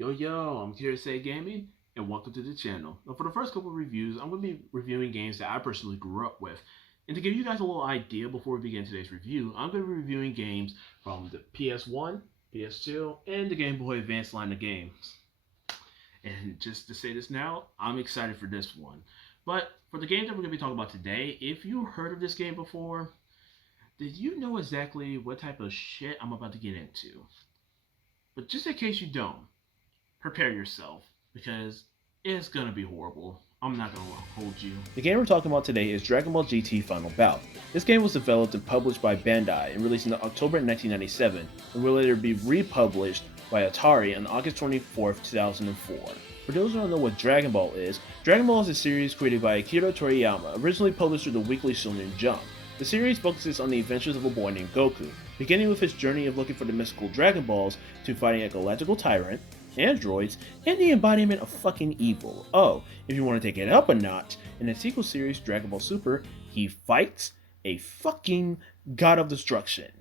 Yo, I'm Kurose Gaming, and welcome to the channel. Now, for the first couple of reviews, I'm going to be reviewing games that I personally grew up with. And to give you guys a little idea before we begin today's review, I'm going to be reviewing games from the PS1, PS2, and the Game Boy Advance line of games. And just to say this now, I'm excited for this one. But for the game that we're going to be talking about today, if you heard of this game before, did you know exactly what type of shit I'm about to get into? But just in case you don't, prepare yourself because it's gonna be horrible. I'm not gonna hold you. The game we're talking about today is Dragon Ball GT Final Bout. This game was developed and published by Bandai and released in October 1997 and will later be republished by Atari on August 24, 2004. For those who don't know what Dragon Ball is a series created by Akira Toriyama, originally published through the Weekly Shonen Jump. The series focuses on the adventures of a boy named Goku, beginning with his journey of looking for the mystical Dragon Balls to fighting a galactical tyrant, androids, and the embodiment of fucking evil. Oh, if you want to take it up a notch, in the sequel series Dragon Ball Super, he fights a fucking god of destruction.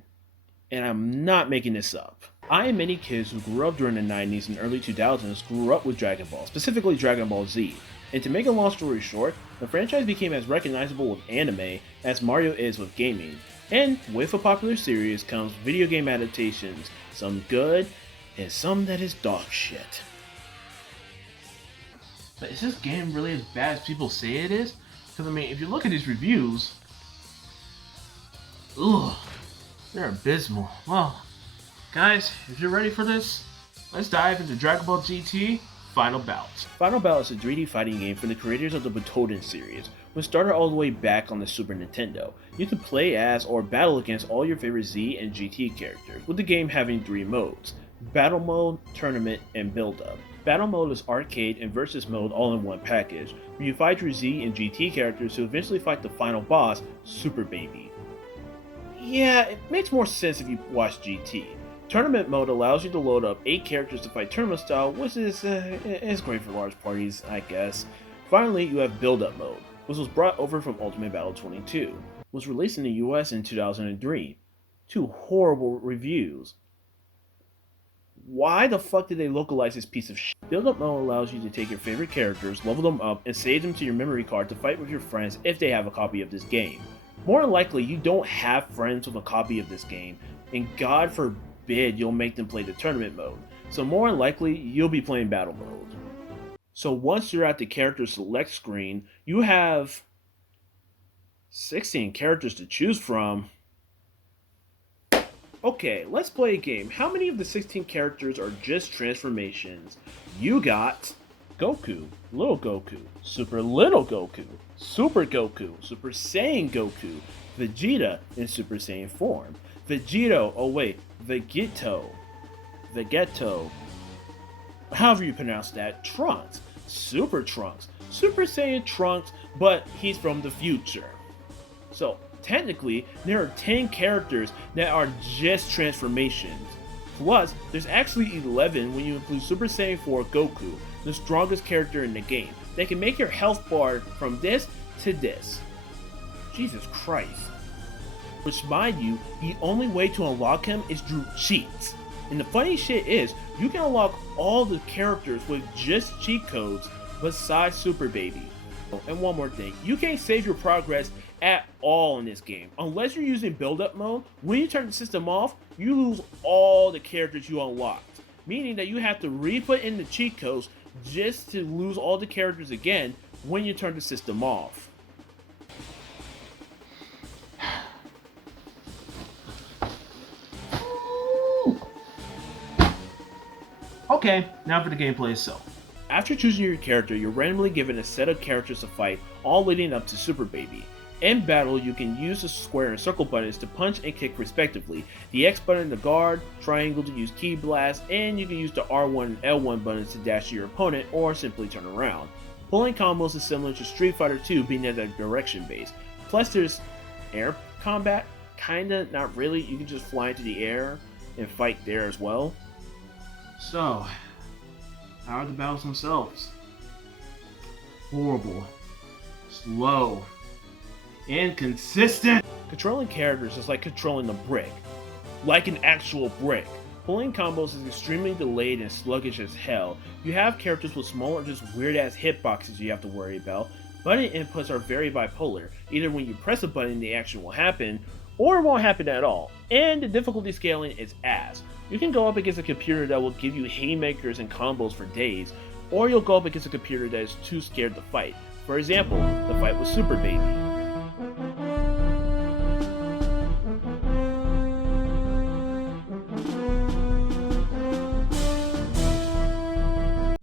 And I'm not making this up. I and many kids who grew up during the 90s and early 2000s grew up with Dragon Ball, specifically Dragon Ball Z. And to make a long story short, the franchise became as recognizable with anime as Mario is with gaming. And with a popular series comes video game adaptations, some good, and some that is dog shit. But is this game really as bad as people say it is? Because I mean, if you look at these reviews, ugh, they're abysmal. Well, guys, if you're ready for this, let's dive into Dragon Ball GT Final Bout. Final Bout is a 3D fighting game from the creators of the Butoden series, which started all the way back on the Super Nintendo. You can play as or battle against all your favorite Z and GT characters, with the game having 3 modes: Battle Mode, Tournament, and Build Up. Battle Mode is arcade and versus mode all in one package, where you fight your Z and GT characters to eventually fight the final boss, Super Baby. Yeah, it makes more sense if you watch GT. Tournament mode allows you to load up 8 characters to fight tournament style, which is great for large parties, I guess. Finally, you have Build Up mode, which was brought over from Ultimate Battle 22. Was released in the US in 2003. 2 horrible reviews. Why the fuck did they localize this piece of shit? Build Up mode allows you to take your favorite characters, level them up, and save them to your memory card to fight with your friends if they have a copy of this game. More than likely, you don't have friends with a copy of this game, and God forbid you'll make them play the tournament mode. So more than likely, you'll be playing battle mode. So once you're at the character select screen, you have 16 characters to choose from. Okay, let's play a game. How many of the 16 characters are just transformations? You got Goku, Little Goku, Super Little Goku, Super Goku, Super Saiyan Goku, Vegeta in Super Saiyan form, Vegeto, Vegeto, however you pronounce that, Trunks, Super Saiyan Trunks, but he's from the future. So, technically, there are 10 characters that are just transformations. Plus, there's actually 11 when you include Super Saiyan 4 Goku, the strongest character in the game. They can make your health bar from this to this. Jesus Christ. Which, mind you, the only way to unlock him is through cheats. And the funny shit is, you can unlock all the characters with just cheat codes besides Super Baby. And one more thing, you can't save your progress at all in this game. Unless you're using build-up mode, when you turn the system off, you lose all the characters you unlocked. Meaning that you have to re-put in the cheat codes just to lose all the characters again when you turn the system off. Okay, now for the gameplay itself. After choosing your character, you're randomly given a set of characters to fight, all leading up to Super Baby. In battle, you can use the square and circle buttons to punch and kick respectively, the X button to guard, triangle to use ki blast, and you can use the R1 and L1 buttons to dash to your opponent or simply turn around. Pulling combos is similar to Street Fighter 2 being at a direction base. Plus there's air combat, kinda, not really, you can just fly into the air and fight there as well. So, how are the battles themselves? Horrible, slow, inconsistent. Controlling characters is like controlling a brick. Like an actual brick. Pulling combos is extremely delayed and sluggish as hell. You have characters with small or just weird ass hitboxes you have to worry about. Button inputs are very bipolar. Either when you press a button the action will happen, or it won't happen at all. And the difficulty scaling is ass. You can go up against a computer that will give you haymakers and combos for days, or you'll go up against a computer that is too scared to fight. For example, the fight with Super Baby.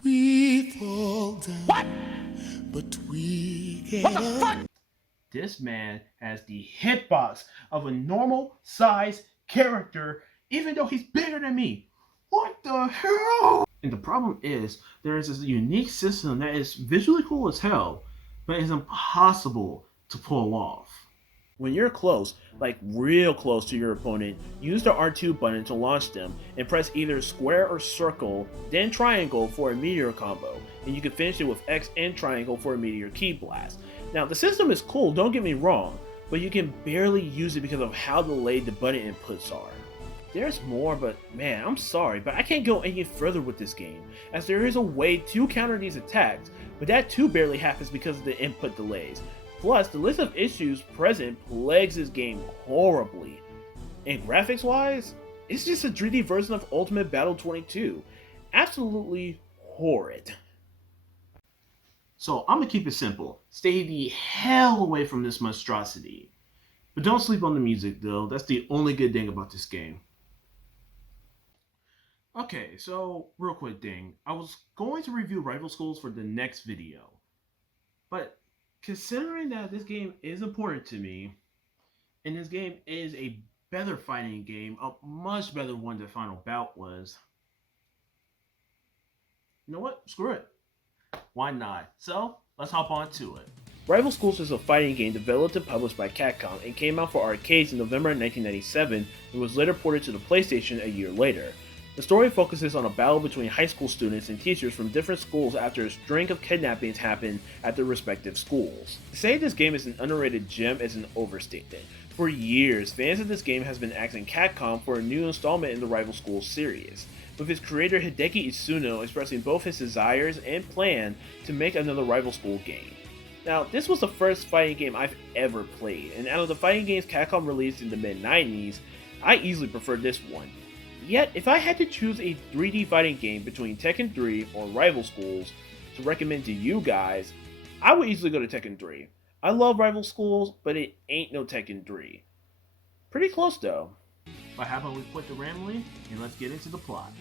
We fall down, what? But we get what the fuck? This man has the hitbox of a normal size character, even though he's bigger than me. What the hell? And the problem is, there is this unique system that is visually cool as hell, but it's impossible to pull off. When you're close, like real close to your opponent, use the R2 button to launch them, and press either square or circle, then triangle for a meteor combo, and you can finish it with X and triangle for a meteor ki blast. Now the system is cool, don't get me wrong, but you can barely use it because of how delayed the button inputs are. There's more, but man, I'm sorry, but I can't go any further with this game, as there is a way to counter these attacks, but that too barely happens because of the input delays. Plus, the list of issues present plagues this game horribly. And graphics wise, it's just a 3D version of Ultimate Battle 22. Absolutely horrid. So I'm gonna keep it simple. Stay the hell away from this monstrosity. But don't sleep on the music though, that's the only good thing about this game. Okay, so real quick thing. I was going to review Rival Schools for the next video. But considering that this game is important to me, and this game is a better fighting game, a much better one than Final Bout was, you know what? Screw it. Why not? So, let's hop on to it. Rival Schools is a fighting game developed and published by Capcom and came out for arcades in November 1997 and was later ported to the PlayStation a year later. The story focuses on a battle between high school students and teachers from different schools after a string of kidnappings happen at their respective schools. To say this game is an underrated gem is an overstatement. For years, fans of this game has been asking Capcom for a new installment in the Rival Schools series, with its creator Hideki Itsuno expressing both his desires and plan to make another Rival School game. Now, this was the first fighting game I've ever played, and out of the fighting games Capcom released in the mid-90s, I easily preferred this one. Yet, if I had to choose a 3D fighting game between Tekken 3 or Rival Schools to recommend to you guys, I would easily go to Tekken 3. I love Rival Schools, but it ain't no Tekken 3. Pretty close though. But how about we quit the rambling and let's get into the plot.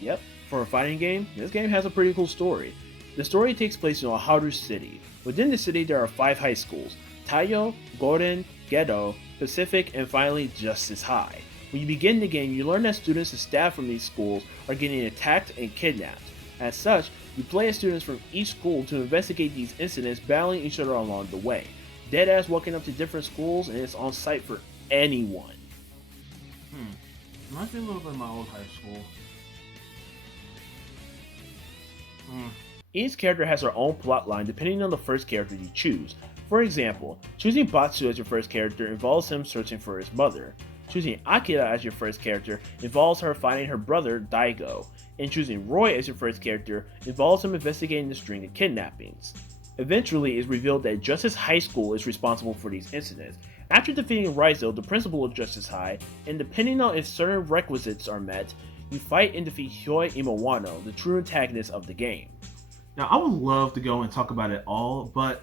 Yep, for a fighting game, this game has a pretty cool story. The story takes place in Oharu City. Within the city there are 5 high schools: Taiyo, Gordon, Gedo, Pacific, and finally Justice High. When you begin the game, you learn that students and staff from these schools are getting attacked and kidnapped. As such, you play as students from each school to investigate these incidents, battling each other along the way. Deadass walking up to different schools, and it's on site for anyone. Reminds me a little bit of my old high school. Each character has their own plotline depending on the first character you choose. For example, choosing Bout as your first character involves him searching for his mother. Choosing Akira as your first character involves her finding her brother, Daigo, and choosing Roy as your first character involves him investigating the string of kidnappings. Eventually, it is revealed that Justice High School is responsible for these incidents. After defeating Raizo, the principal of Justice High, and depending on if certain requisites are met, you fight and defeat Hyoi Imawano, the true antagonist of the game. Now, I would love to go and talk about it all, but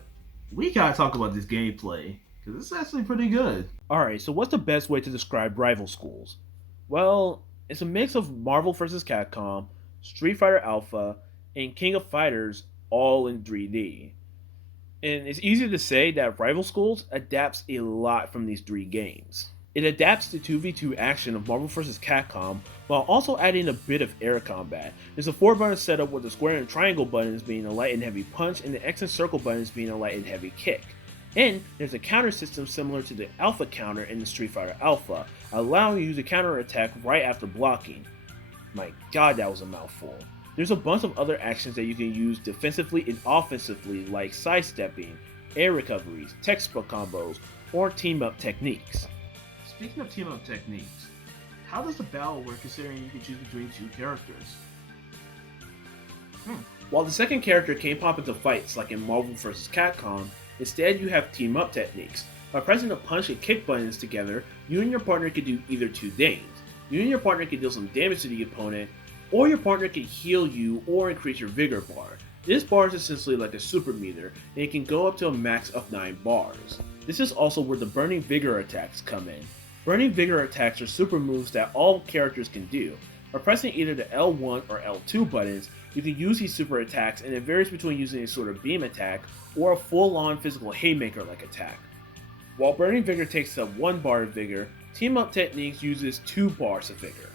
we gotta talk about this gameplay, because it's actually pretty good. Alright, so what's the best way to describe Rival Schools? Well, it's a mix of Marvel vs. Capcom, Street Fighter Alpha, and King of Fighters all in 3D. And it's easy to say that Rival Schools adapts a lot from these 3 games. It adapts the 2v2 action of Marvel vs. Capcom while also adding a bit of air combat. There's a 4-button setup with the square and triangle buttons being a light and heavy punch and the X and circle buttons being a light and heavy kick. And there's a counter system similar to the Alpha counter in the Street Fighter Alpha, allowing you to counter attack right after blocking. My god, that was a mouthful. There's a bunch of other actions that you can use defensively and offensively, like sidestepping, air recoveries, textbook combos, or team-up techniques. Speaking of team-up techniques, How does the battle work considering you can choose between two characters? While the second character can't pop into fights like in Marvel vs. Capcom, instead you have team-up techniques. By pressing the punch and kick buttons together, you and your partner can do either two things. You and your partner can deal some damage to the opponent, or your partner can heal you or increase your vigor bar. This bar is essentially like a super meter, and it can go up to a max of 9 bars. This is also where the Burning Vigor attacks come in. Burning Vigor attacks are super moves that all characters can do. By pressing either the L1 or L2 buttons, you can use these super attacks, and it varies between using a sort of beam attack or a full-on physical haymaker-like attack. While Burning Vigor takes up 1 bar of vigor, Team Up Techniques uses 2 bars of vigor.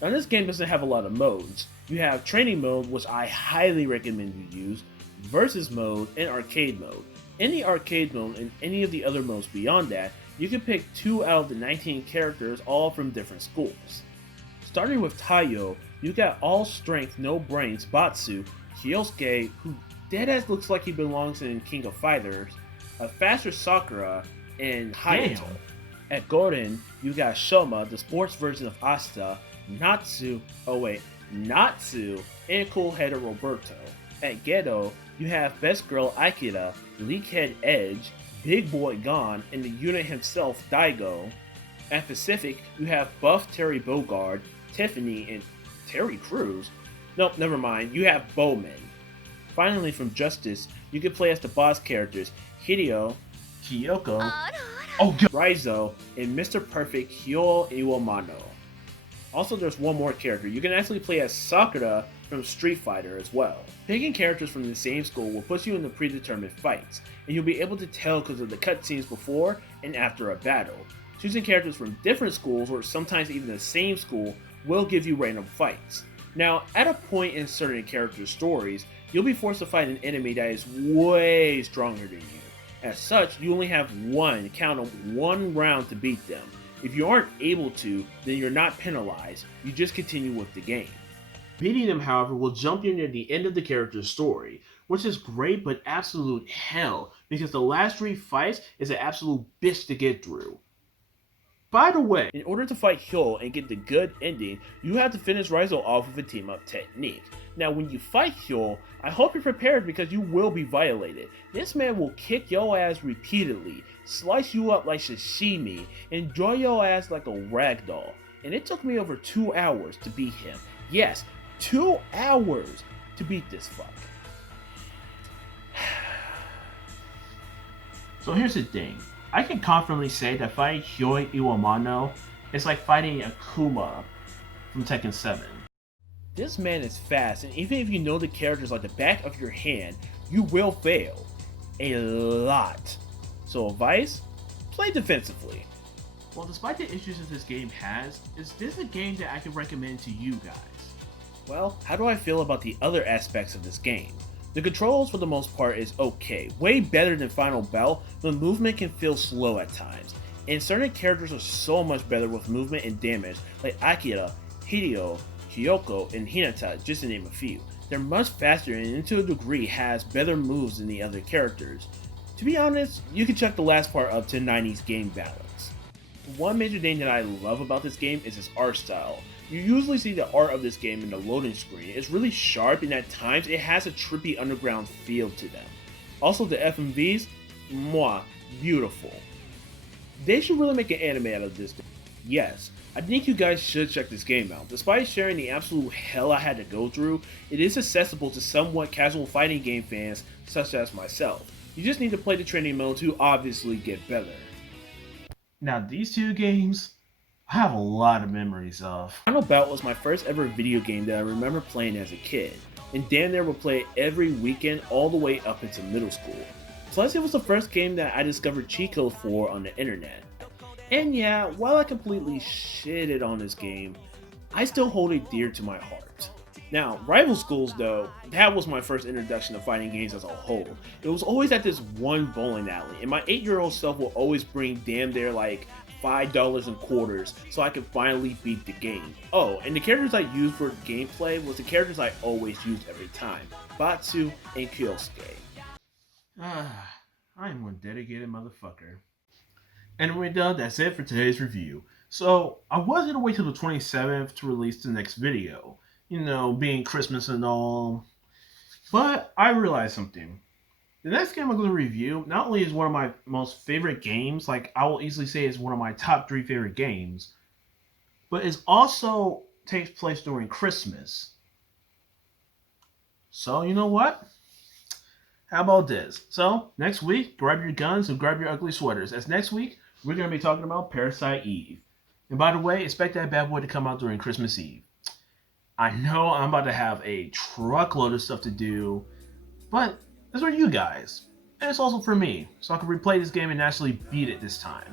Now this game doesn't have a lot of modes. You have Training Mode, which I highly recommend you use, Versus Mode, and Arcade Mode. In the Arcade Mode and any of the other modes beyond that, you can pick 2 out of the 19 characters, all from different schools. Starting with Taiyo, you got all strength, no brains Batsu, Kurose, who deadass looks like he belongs in King of Fighters, a faster Sakura, and Hayato. Damn. At Gordon, you got Shoma, the sports version of Asta, Natsu, and cool-headed Roberto. At Gedo, you have best girl Akira, leak-head Edge, big boy Gon, and the unit himself Daigo. At Pacific, you have buff Terry Bogard, Tiffany, and Terry Crews. Nope, never mind, you have Bowman. Finally, from Justice, you can play as the boss characters Hideo, Kyoko, Raizo, and Mr. Perfect Hyo Iwamano. Also, there's one more character. You can actually play as Sakura from Street Fighter as well. Picking characters from the same school will put you in the predetermined fights, and you'll be able to tell because of the cutscenes before and after a battle. Choosing characters from different schools, or sometimes even the same school, will give you random fights. Now, at a point in certain characters' stories, you'll be forced to fight an enemy that is way stronger than you. As such, you only have one round to beat them. If you aren't able to, then you're not penalized, you just continue with the game. Beating them, however, will jump you near the end of the character's story, which is great but absolute hell, because the last 3 fights is an absolute bitch to get through. By the way, in order to fight Hyo and get the good ending, you have to finish Raizo off with a team-up technique. Now when you fight Hyo, I hope you're prepared because you will be violated. This man will kick your ass repeatedly, slice you up like sashimi, and draw your ass like a ragdoll. And it took me over 2 hours to beat him. Yes, 2 hours to beat this fuck. So here's the thing. I can confidently say that fighting Hyo Iwamano is like fighting Akuma from Tekken 7. This man is fast, and even if you know the characters like the back of your hand, you will fail. A lot. So advice? Play defensively. Well, despite the issues that this game has, is this a game that I can recommend to you guys? Well, how do I feel about the other aspects of this game? The controls for the most part is okay, way better than Final Bout, but movement can feel slow at times. And certain characters are so much better with movement and damage, like Akira, Hideo, Kyoko, and Hinata, just to name a few. They're much faster and to a degree has better moves than the other characters. To be honest, you can check the last part up to 90s game balance. One major thing that I love about this game is its art style. You usually see the art of this game in the loading screen. It's really sharp and at times it has a trippy underground feel to them. Also the FMVs, mwah, beautiful. They should really make an anime out of this. Yes, I think you guys should check this game out. Despite sharing the absolute hell I had to go through, it is accessible to somewhat casual fighting game fans such as myself. You just need to play the training mode to obviously get better. Now these 2 games, I have a lot of memories of. Final Bout was my first ever video game that I remember playing as a kid, and damn near would play it every weekend all the way up into middle school. Plus it was the first game that I discovered cheat codes for on the internet. And yeah, while I completely shitted on this game, I still hold it dear to my heart. Now, Rival Schools though, that was my first introduction to fighting games as a whole. It was always at this one bowling alley, and my 8-year-old self will always bring damn near like $5 in quarters so I could finally beat the game. Oh, and the characters I used for gameplay was the characters I always used every time, Batsu and Kurose. I am one dedicated motherfucker. And we're done, that's it for today's review. So I was gonna wait till the 27th to release the next video, being Christmas and all. But I realized something. The next game I'm going to review not only is one of my most favorite games, like I will easily say is one of my top 3 favorite games, but it also takes place during Christmas. So you know what? How about this? So next week, grab your guns and grab your ugly sweaters. As next week, we're going to be talking about Parasite Eve. And by the way, expect that bad boy to come out during Christmas Eve. I know I'm about to have a truckload of stuff to do, but it's for you guys. And it's also for me, so I can replay this game and actually beat it this time.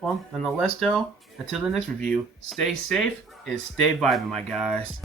Well, nonetheless though, until the next review, stay safe and stay vibing, my guys.